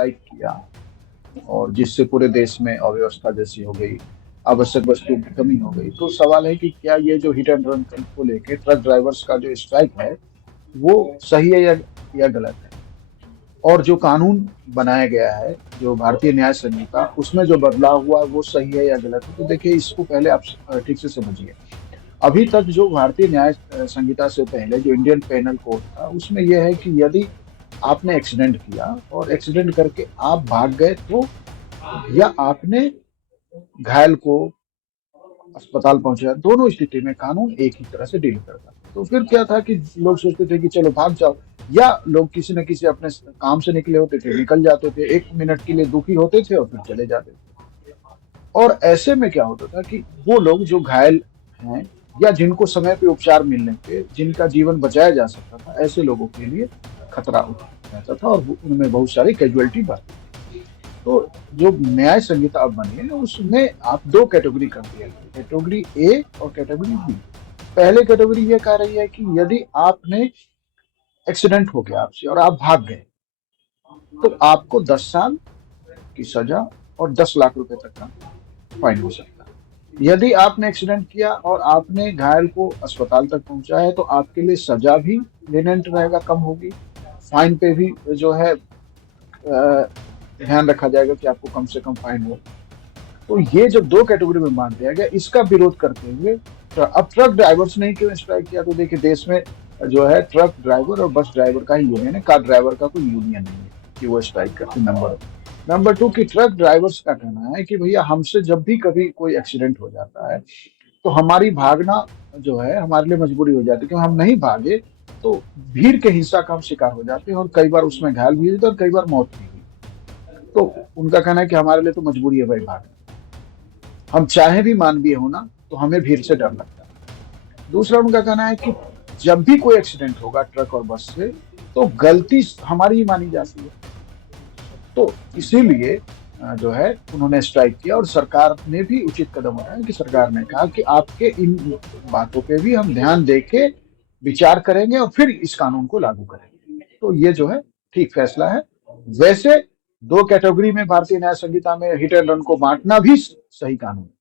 Strike किया और जिससे पूरे देश में अव्यवस्था जैसी हो गई, आवश्यक वस्तुओं की कमी हो गई। तो सवाल है कि क्या ये जो हिट एंड रन को लेके ट्रक ड्राइवर्स का जो स्ट्राइक है वो सही है या गलत है? और जो कानून बनाया गया है, जो भारतीय न्याय संहिता, उसमें जो बदलाव हुआ वो सही है या गलत है? तो देखिए, इसको पहले आप ठीक से समझिए। अभी तक जो भारतीय न्याय संहिता से पहले जो इंडियन पेनल कोड था, उसमें यह है कि यदि आपने एक्सीडेंट किया और एक्सीडेंट करके आप भाग गए, तो या आपने घायल को अस्पताल पहुंचाया, दोनों स्थिति में कानून एक ही तरह से डील करता है। तो फिर क्या था कि लोग सोचते थे कि चलो भाग जाओ, या लोग किसी न किसी अपने काम से निकले होते थे, निकल जाते थे, 1 मिनट के लिए दुखी होते थे और फिर चले जाते थे। और ऐसे में क्या होता था कि वो लोग जो घायल हैं या जिनको समय पे उपचार मिलने पे जिनका जीवन बचाया जा सकता था, ऐसे लोगों के लिए खतरा रहता था और उनमें बहुत सारी कैजुअलिटी बढ़ती। तो जो न्याय संहिता अब बनी है उसमें आप दो कैटेगरी कर दिया है, कैटेगरी ए और कैटेगरी बी। पहले कैटेगरी ये कह रही है कि यदि आपने एक्सीडेंट हो गया आपसे और आप भाग गए, तो आपको 10 साल की सजा और 10 लाख रुपए तक का फाइन हो सकता है। यदि आपने एक्सीडेंट किया और आपने घायल को अस्पताल तक पहुंचाया है, तो आपके लिए सजा भी लेनेंट रहेगा, कम होगी। फाइन पे भी जो है ध्यान रखा जाएगा कि आपको कम से कम फाइन हो। तो ये जब दो कैटेगरी में बांट दिया गया, इसका विरोध करते हुए अब ट्रक ड्राइवर्स ने क्यों स्ट्राइक किया? तो देखिए, देश में जो है ट्रक ड्राइवर और बस ड्राइवर का ही यूनियन है, कार ड्राइवर का कोई यूनियन नहीं है कि वो स्ट्राइक करते। नंबर टू की ट्रक ड्राइवर्स का कहना है कि भैया, हमसे जब भी कभी कोई एक्सीडेंट हो जाता है तो हमारी भागना जो है हमारे लिए मजबूरी हो जाती है, क्योंकि हम नहीं भागे तो भीड़ के हिंसा का हम शिकार हो जाते हैं और कई बार उसमें घायल भी होते और कई बार मौत भी हुई। तो उनका कहना है कि हमारे लिए तो मजबूरी है भाई भागना, हम चाहे भी मानवीय होना, तो हमें भीड़ से डर लगता है। दूसरा उनका कहना है कि जब भी कोई एक्सीडेंट होगा ट्रक और बस से, तो गलती हमारी ही मानी जाती है। तो इसीलिए जो है उन्होंने स्ट्राइक किया और सरकार ने भी उचित कदम उठाया कि सरकार ने कहा कि आपके इन बातों पे भी हम ध्यान देके विचार करेंगे और फिर इस कानून को लागू करेंगे। तो ये जो है ठीक फैसला है। वैसे दो कैटेगरी में भारतीय न्याय संहिता में हिट एंड रन को बांटना भी सही कानून है।